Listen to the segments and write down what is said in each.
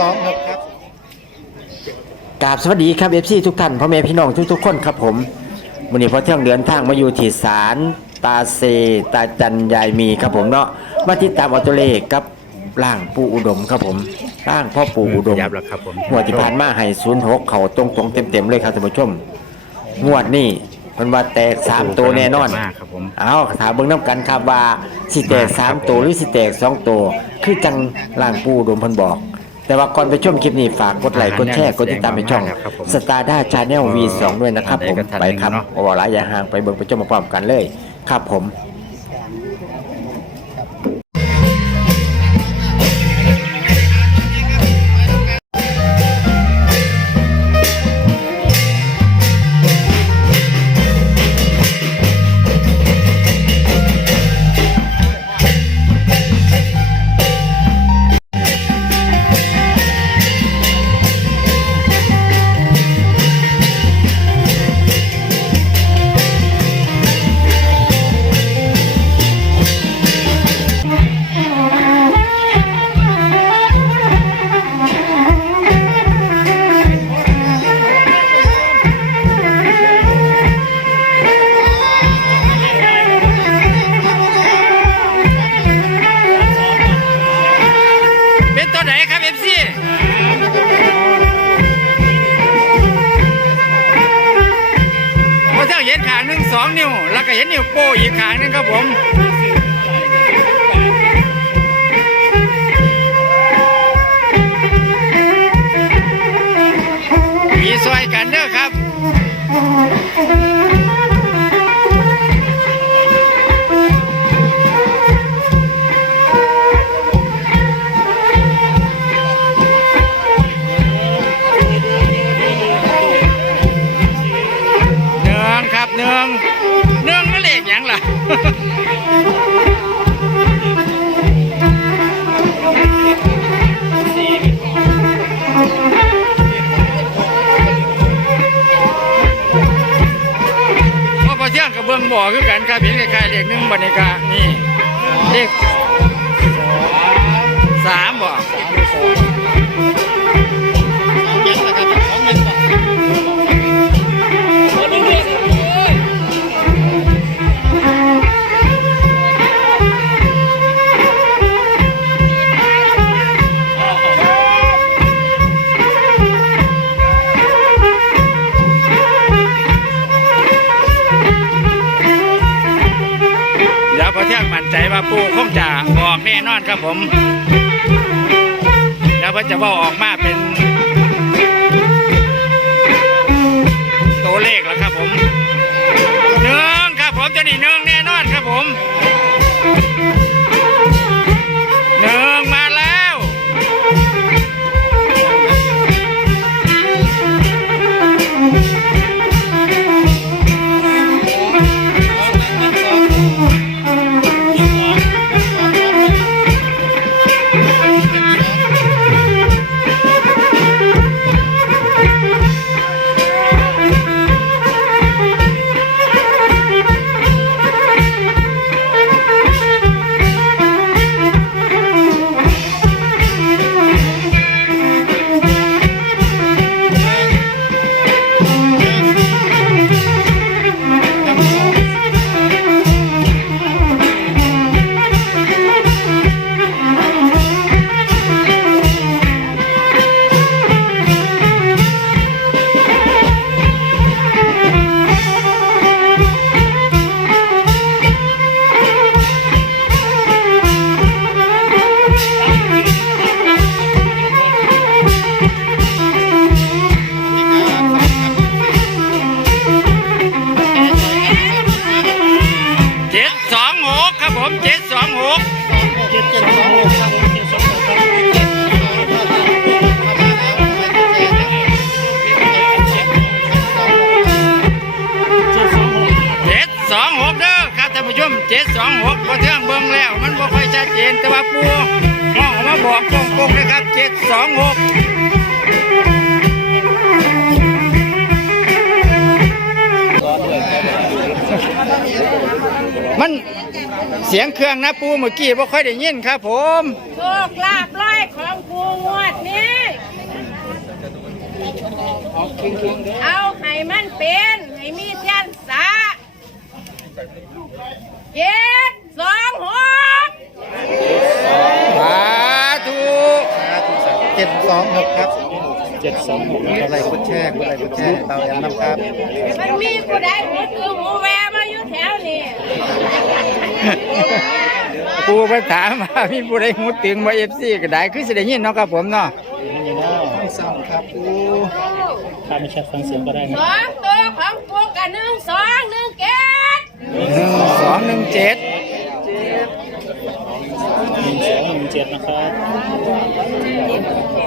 สองหกครับกราบสวัสดีครับเอฟซีทุกท่านพ่อแม่พี่น้องทุกๆคนครับผมวันนี้พอเที่ยงเดือนทางมาอยู่ที่ศาลตาเซตาจันยายมีครับผมเนาะมาติดตามเอาตัวเลขกับร่างปู่อุดมครับผมร่างพ่อปู่อุดมยับแล้วครับผมงวดที่ผ่านมาให้ศูนย์หกเขาตรงตรงๆเต็มๆเลยครับท่านผู้ชมงวดนี้มันว่าแตกสามตัวแน่นอนมากครับผมเอาถามเบิ่งน้ำกันครับว่าสิแตกสามตัวหรือสิแตกสองตัวคือจังร่างปู่อุดมเพิ่นบอก แต่ว่าก่อนไปชมคลิปนี้ฝากกดไลค์กดแชร์กดติดตามในช่องสตาร์ด้าชาแนล V2 ด้วยนะครับผมไปครับเพราะว่าหลายอย่าห่างไปเบิ่งไปชมพร้อมๆกันเลยครับผม แล้วก็เห็นนิ้วโป้อีกขางนึงครับผม เที่ยงกับเบื้องบ่อคือกันครับเห็นคล้ายๆเลขหนึ่งบรรยากาศนี่เลขสามบ่อ เที่ยงมั่นใจว่าปูคงจะบอกแน่นอนครับผม แล้วก็จะว่าออกมาเป็น ตัวเลขแล้วครับผมหนึ่งครับผมจะนี่หนึ่งแน่นอ กเด้อครับท่านผู้ชมเจ็ดสองหกพอเที่ยงเบิ่งแล้ว มันบ่ค่อยชัดเจนแต่ว่าปูห้องออกมาบอกโกงๆนะครับเจ็ดสองหกมันเสียงเครื่องนะปูเมื่อกี้บ่ค่อยได้ยินครับผมโชคลาภร้อยของกูงวดนี้เอาให้มันเป็น ให้มี เจ็ดสองหกสาธุเจ็ดสองหกครับเจ็ดสองหกกดไลค์กดแชร์กดไลค์กดแชร์เตาแอมน้ำครับ มันมีกูได้หูตือหูแวมาอยู่แถวนี้ปูไปถามว่ามีผู้ใดหูตึงบ่ FC ก็ได้คือสิได้ยินเนาะครับผมเนาะนี่เนาะไม่ซ้ำครับปูสองตัวของกูกับหนึ่งสองหนึ่งเก ตหนึ่งสองหนึ่งเจ็ด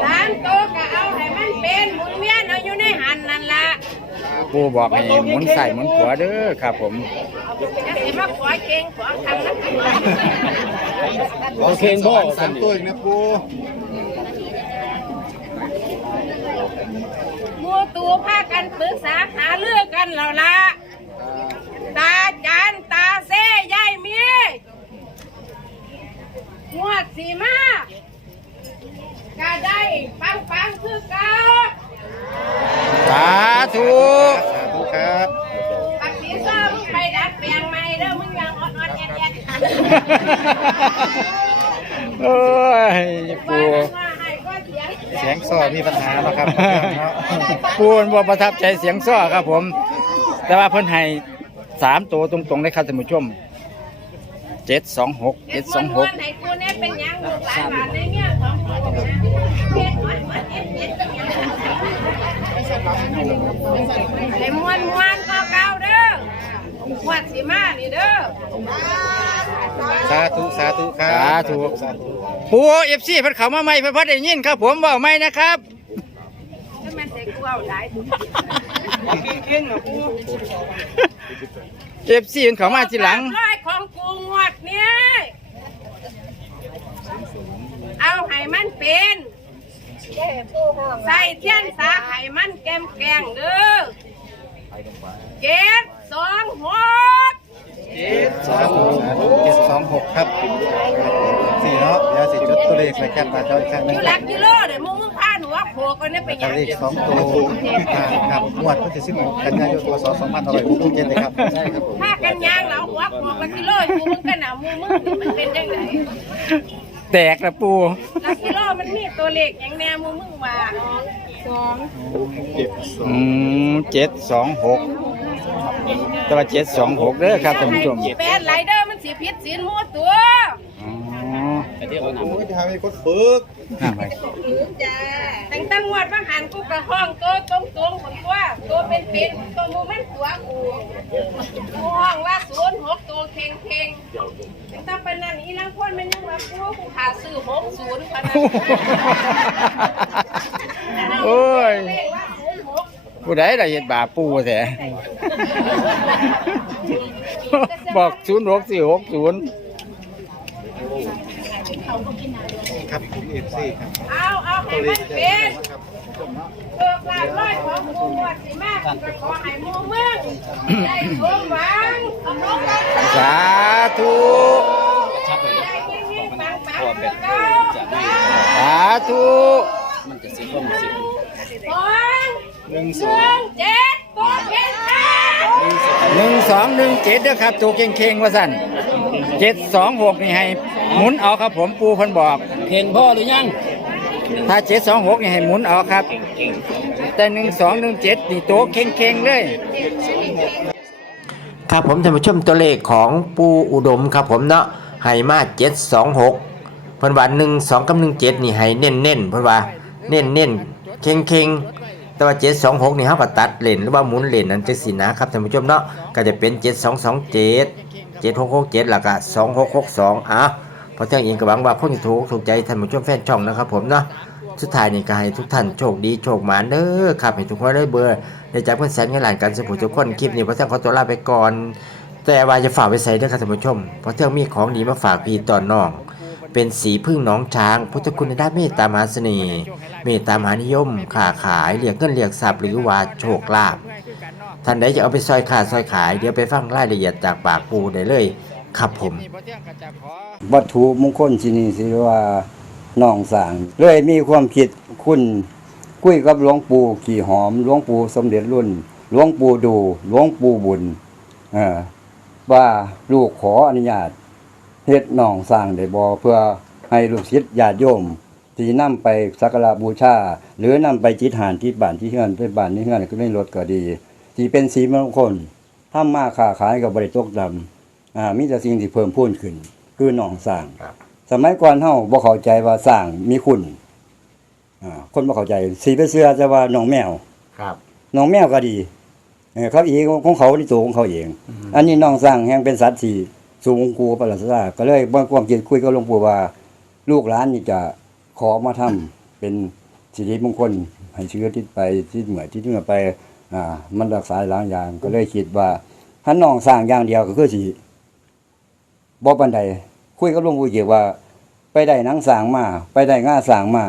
สามตัวก็เอาให้มันเป็นหมุนเวียนเอาอยู่ในหันนั่นละปูบอกให้หมุนใส่หมุนขวาเด้อครับผมจะสิมาขอเก่งขอทำนักกีฬาโอเคบ่สามตัวอีกนะปูหมูตูพากันปรึกษาหาเรื่องกันแล้วละ ตาจานตาเซ่ยายมีงวดสีมาก็ได้ปังปังๆคือเก่าสาธุสาธุครับปักสีส้มงไปดัดแปลงใหม่เด้อมึงยังอดอดๆแอดแอดโอ้ยปูว่าให้ก็เสียงเสียงซอมีปัญหาแล้วครับเนาะปูมันบ่ประทับใจเสียงซ้อครับผม แต่ว่าเพิ่นให้ สามตัวตรงๆเลยครับท่านผู้ชมเจ็ดสองหกเจ็ดสองหกกในกูเนี่ยเป็นยังลูกหลายบาทในเงี้ยสองคนนะเจ็ดหมดหมดเจ็ดเจ็ดไอ้มวนมวนก็เก่าเด้อหวดสีมานี่เด้อสาธุสาธุครับสาธุสาธุปูเอฟซีเพิ่นเขามาใหม่เพิ่นพอได้ยินครับ ผมว่าไม่นะครับถ้ามันใส่กูเอา ได้เอฟซีเพิ่นเข้ามาทีหลังร้อยของกูงวดนี้เอาให้มันเป็นใส่เทียนสาให้มันแกมแกงเด้อเจ็ดสองหกสาธุเจ็ดสองหกครับสี่เนาะเดี๋ยวสิจดตัวเลขไปแคปมาจออีกครั้งหอนึงยู่คหลัรับกกิโลาหนูว่าโผล่กันเนี่ยไปหตัยัวงเลขสองตัวครับงวดพุทธศิลป์กันยายนพศสองพันร้อยหกสิบเจ็ดเลยครับใช่ครับผมถ้ากันยางเราหัวโผล่กันกิโลอยู่มึงกันหนามูมึงนี่มันเป็นยังไงแตกละปูหลักกิโลมันมีตัวเลขอย่างแนวมูมึงว่าสองอืมเจ็ดสองหกแต่ว่าเจ็ดสองหกเด้อครับท่านผู้ชมแปดไรเดอร์มันสีพิษสีนมูตัวอ๋อ โอ้ยทำให้กดฝึกห้าไปตั้งตั้งวัดมาหันกูกระห้องตัวตรงตรงๆคนตัวตัวเป็นเป็นๆตัวมูมันตัวกูกูห้องว่าศูนย์หกตัวเข่งเข่งๆตั้งแต่เป็นนั่นอีนังคนมันยังว่ากูกูขาซื้อหกศูนย์ขนาดโอ้ยเลขว่าศูนย์หกผู้ใดได้เห็นบาปปูแท้บอกศูนย์หกสี่หกศูนย์ ครับผมเอฟซีครับเอาเอาให้มันเป็นเกิดลาบร้อยของกูวัดสิมากก็ขอให้หมูมึงได้สมหวังเอาน้องกันสาธุได้ยิ่งๆปังๆคือเก่าสาธุสองหนึ่งเจ็ดตัวเข็นแท้หนึ่งสองหนึ่งเจ็ดเด้อครับตัวเข่งๆว่าสั่น เจ็ดสองหกนี่ให้หมุนเอาครับผมปูเพันบอก เห็นพ่อหรือยังถ้าเจ็ดสองหกนี่ให้หมุนเอาครับ แต่หนึ่งสองหนึ่งเจ็ดนี่ตัวเข่งๆเลย ครับผมท่านผู้ชมตัวเลขของปูอุดมครับผมเนาะให้มาเจ็ดสองหกเพิ่นว่าหนึ่งสองกับหนึ่งเจ็ดนี่ให้เน้นเน้นๆเพิ่นว่าเน้นเน้นเข่งเข่งๆ แต่ว่าเจ็ดสองหกนี่เขาก็ตัดเลนหรือว่าหมุนเลนนั่นจะสินะครับท่านผู้ชมเนาะก็จะเป็นเจ็ดสองสองเจ็ดเจ็ดหกหกเจ็ดแล้วก็สองหกหกสองอะเพราะเที่ยงเองก็หวังว่าคนที่ถูกถูกใจท่านผู้ชมแฟนช่องนะครับผมเนาะสุดท้ายนี่ก็ให้ทุกท่านโชคดีโชคหมานเด้อครับให้ทุกคนได้เบอร์ได้จากเพื่อนแสนเงินหลานกันสมุททุกคนคลิปนี้พระเที่ยงขอตัวลาไปก่อน แต่ว่าจะฝากไปใส่ด้วยครับท่านผู้ชมเพราะเที่ยงมีของดีมาฝากพี่ตอนน้อง เป็นสีพึ่งน้องช้างพุทธคุณในด้านเมตตามหาเสน่ห์ เมตตามหานิยมค้าขายเรียกเงินเรียกทรัพย์หรือว่าโชคลาภท่านใดจะเอาไปซอยขาดซอยขายเดี๋ยวไปฟังรายละเอียดจากปากปูได้เลย ครับผมนี่พอเที่ยงก็จะขอวัตถุมงคลที่นี่สิว่าน้องสร้างเลยมีความคิดคุณคุยกับหลวงปู่ขี่หอมหลวงปู่สมเด็จรุ่นหลวงปู่ดูหลวงปู่บุญเออว่าลูกขออนุญาตเฮ็ดน้องสร้างได้บ่เพื่อให้ลูกศิษย์ญาติโยม ที่นำไปสักการะบูชา หรือนำไปจิตหานที่บ้านที่เฮือนไปบ้านที่เฮือนก็ได้รถก็ดีที่เป็นสีมงคลทำมาค้าขายกับบริตกดำอ่ามีแต่สิ่งที่เพิ่มพูนขึ้น คือหนองสร้าง สมัยก่อนเฮาบ่เข้าใจว่าสร้างมีคุณอ่าคนบ่เข้าใจสีไปเสื้อจะว่าหนองแมวครับหนองแมวก็ดีเออเขาอีกของเขาที่ตัวของเขาเอง อันนี้น้องสร้างแห่งเป็นสัตว์ที่สูงกูประหลาดซาก็เลยบ่ความคิดคุยกับหลวงปู่ว่า ลูกหลานนี่จะ ขอมาทำเป็นสิริมงคลให้เชื้อที่ไปที่เหมือที่เหนือไปอ่ามันรักษาหลายอย่างก็เลยคิดว่าถ้าน้องสร้างอย่างเดียวก็คือสิบ่ปานใดคุยกับหลวงปู่เกี่ยวว่า ไปได้หนังสร้างมา ไปได้ง่าสร้างมา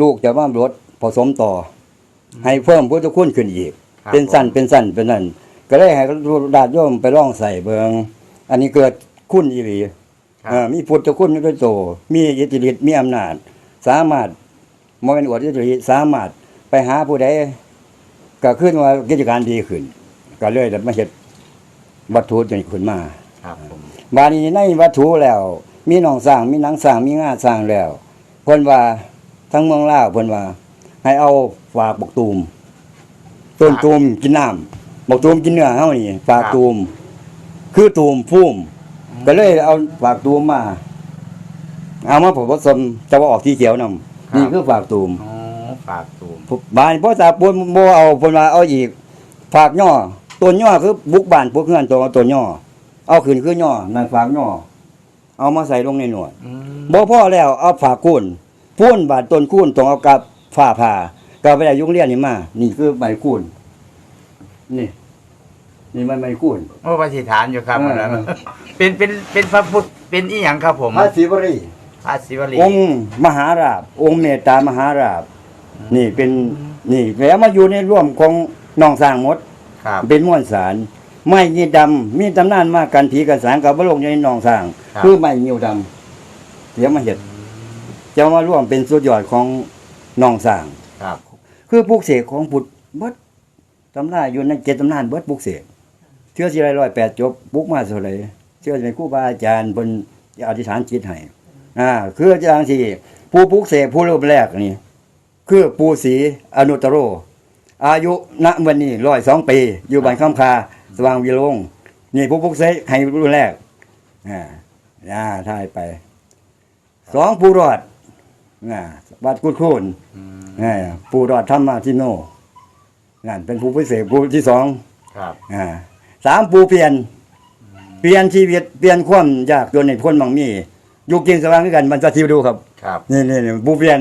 ลูกจะว่ารถผสมต่ออให้เพิ่มพุทธคุณขึ้นอีกครับเป็นสั้นเป็นสั้นเป็นนั่นก็เลยให้ดาดโยมไปล่องใส่เบิงอันนี้เกิดคุณอีหลีครับเอ่อมีพุทธคุณด้วยโตมีอิทธิฤทธิ์มีอำนาจ สามารถมเป็นอวดอิทธิฤทธิ์สามารถไปหาผู้ใดก็ขึ้นว่ากิจการดีขึ้น ก็เลยได้มาเฮ็ดวัตถุจนขึ้นมาครับผมบาดนี้ในวัตถุแล้ว มีหนองสร้างมีหนังสร้างมีงาสร้างแล้วเพิ่นว่าทั้งเมืองลาวเพิ่นว่า ให้เอาฝากบกตูมต้นตูมกินน้ำบกตูมกินเนื้อเฮานี่ฝากตูม คือตูมพุ่มก็เลยเอาฝากตูมมา เอามาผสมจะว่าออกที่เขียวนำนี่คือฝากตูมอ๋อฝากตูมบานพ่อตาปนบ่เอาเพิ่นว่าเอาอีก ฝากย่อต้นย่อคือบุกบ้านพวกเฮือนตัวต้นย่อเอาขึ้นคือย่อนั่นฝากย่อเอามาใส่ลงในหนวด อืมบ่พอแล้วเอาฝากคูนพูนบาดต้นคูนต้องเอากับฝ้าผ่าก็ไปได้ยุงเรียนนี่มานี่คือไม้คูนนี่ นี่มันไม้คูนโอ้ปฏิฐานอยู่ครับเอออันนั้นเออ เป็นเป็นเป็นพระพุทธเป็นอีหยังครับผมพระศิวรี พระศิวลีองค์มหาราบ องค์เมตตามหาราบ นี่เป็นนี่แล้วมาอยู่ในร่วมของน้องสร้างหมด ครับ เป็นม้วนสารไม้ยีดำมีตำนานมากกันผีกันสางกับบลงในหนองสร้าง ครับ คือไม้ยิวดำเดี๋ยวมาเห็ดจะมาร่วมเป็นสุดยอดของหนองสร้าง ครับ คือปลูกเสกของพุทธเบิดตำนานอยู่ในเจ็ดตำนานเบิดปลูกเสกเชื่อสิไรร้อยแปดจบปลูกมาเท่าไหรเชื่อในครูบาอาจารย์บนอธิษฐานจิตให้ อ่าคืออาจารย์ที่ผู้ปลูกเสกผู้รูปแรกนี่คือปูศรีอนุตตโร อายุณวันนี้ร้อยสองปี อยู่บ้านข้ามคาสว่างวิโรงนี่ผู้ปลุกเสกให้รุ่นแรกอ่าอ่าทายไปสองผู้รอดอ่าวัดกุดคูนอ่าผู้รอดธรรมาทิโนนั่นเป็นผู้พิเศษผู้ที่สองครับอ่าสามผู้เปลี่ยน เปลี่ยนชีวิตเปลี่ยนความยากจนในพ้นบางมี อยู่กินสว่างด้วยกันมันจะทิวดูครับ ครับ นี่นี่นี่ปูเปลี่ยน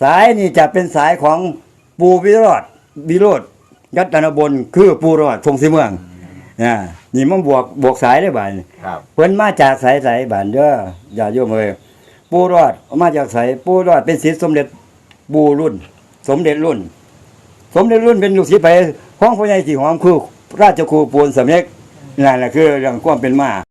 สายนี่จะเป็นสายของปูวิโรธวิโรธยัตนบนคือปูรอดทงสีเมืองอ่านี่มันบวกบวกสายได้บ่ายครับ เพิ่นมาจากสายสายบ้านเด้ออย่าโยมเอ้ยปูรอดมาจากสายปูรอดเป็นศิษย์สมเด็จปูรุ่น สมเด็จรุ่น สมเด็จรุ่นเป็นลูกศิษย์ไปของพ่อใหญ่ที่หอมคือราชครูปูนสำเร็จนั่นแหละคือเรื่องความเป็นมา